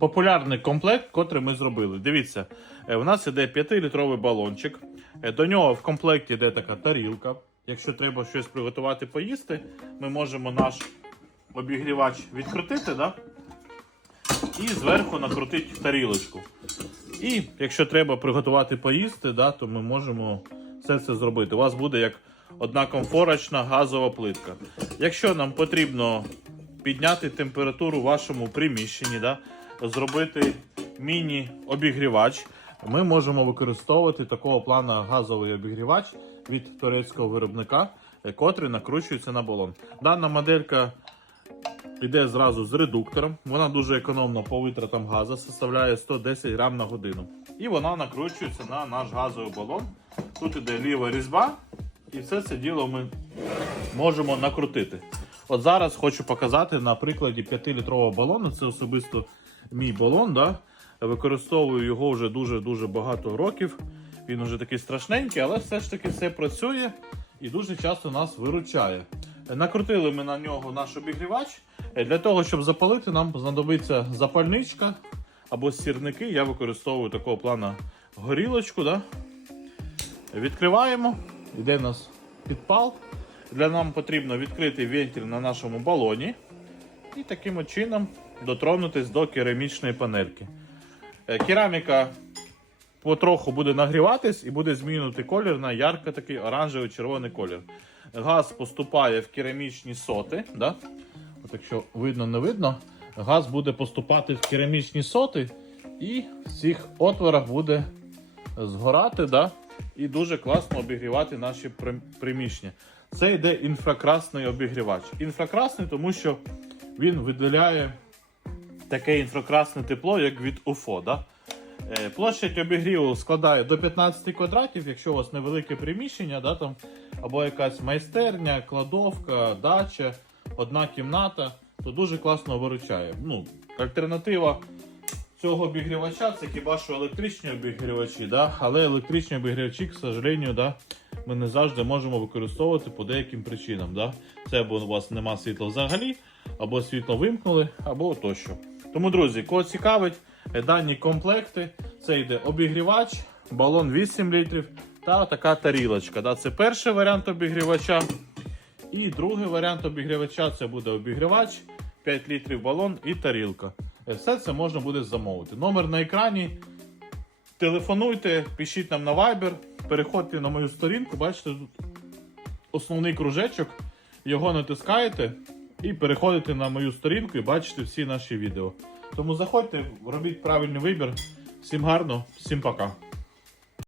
популярний комплект, котрий ми зробили. Дивіться, е, у нас іде 5-літровий балончик. Е, До нього в комплекті йде така тарілка. Якщо треба щось приготувати поїсти, ми можемо наш обігрівач відкрутити, да? і зверху накрутити тарілочку. І якщо треба приготувати поїсти, да, то ми можемо все це зробити. У вас буде як одна комфорочна газова плитка. Якщо нам потрібно підняти температуру в вашому приміщенні, да, зробити міні-обігрівач, ми можемо використовувати такого плану газовий обігрівач від турецького виробника, е, котрий накручується на балон. Дана моделька Іде зразу з редуктором. Вона дуже економна по витратам газу, составляє 110 грам на годину. І вона накручується на наш газовий балон. Тут іде ліва різьба, і все це діло ми можемо накрутити. От зараз хочу показати на прикладі 5-літрового балону. Це особисто мій балон. Да? Використовую його вже дуже-дуже багато років. Він вже такий страшненький, але все ж таки все працює і дуже часто нас виручає. Накрутили ми на нього наш обігрівач. Для того, щоб запалити, нам знадобиться запальничка або сірники. Я використовую такого плана горілочку. Да? Відкриваємо, йде в нас підпал. Для нам потрібно відкрити вентиль на нашому балоні і таким чином дотронутись до керамічної панельки. Е, Кераміка потроху буде нагріватись і буде змінювати колір на ярко такий оранжевий червоний колір. Газ поступає в керамічні соти. Да? От якщо видно, не видно, газ буде поступати в керамічні соти, і в цих отворах буде згорати, да? і дуже класно обігрівати наші приміщення. Це йде інфракрасний обігрівач. Інфракрасний, тому що він виділяє таке інфракрасне тепло, як від УФО. Да? Е, Площадь обігріву складає до 15 квадратів, якщо у вас невелике приміщення, да, там, або якась майстерня, кладовка, дача, одна кімната, то дуже класно виручає. Ну, альтернатива цього обігрівача це хіба що електричні обігрівачі, да? але електричні обігрівачі, к сожалению, да, ми не завжди можемо використовувати по деяким причинам. Да? Це або у вас нема світла взагалі, або світло вимкнули, або тощо. Тому, друзі, кого цікавить, е, дані комплекти, це йде обігрівач, балон 8 літрів та така тарілочка. Да? Це перший варіант обігрівача. І другий варіант обігрівача це буде обігрівач, 5 літрів балон і тарілка. Е, Все це можна буде замовити. Номер на екрані. Телефонуйте, пишіть нам на Viber, переходьте на мою сторінку, бачите тут основний кружечок, його натискаєте і переходите на мою сторінку і бачите всі наші відео. Тому заходьте, робіть правильний вибір. Всім гарно, всім пока.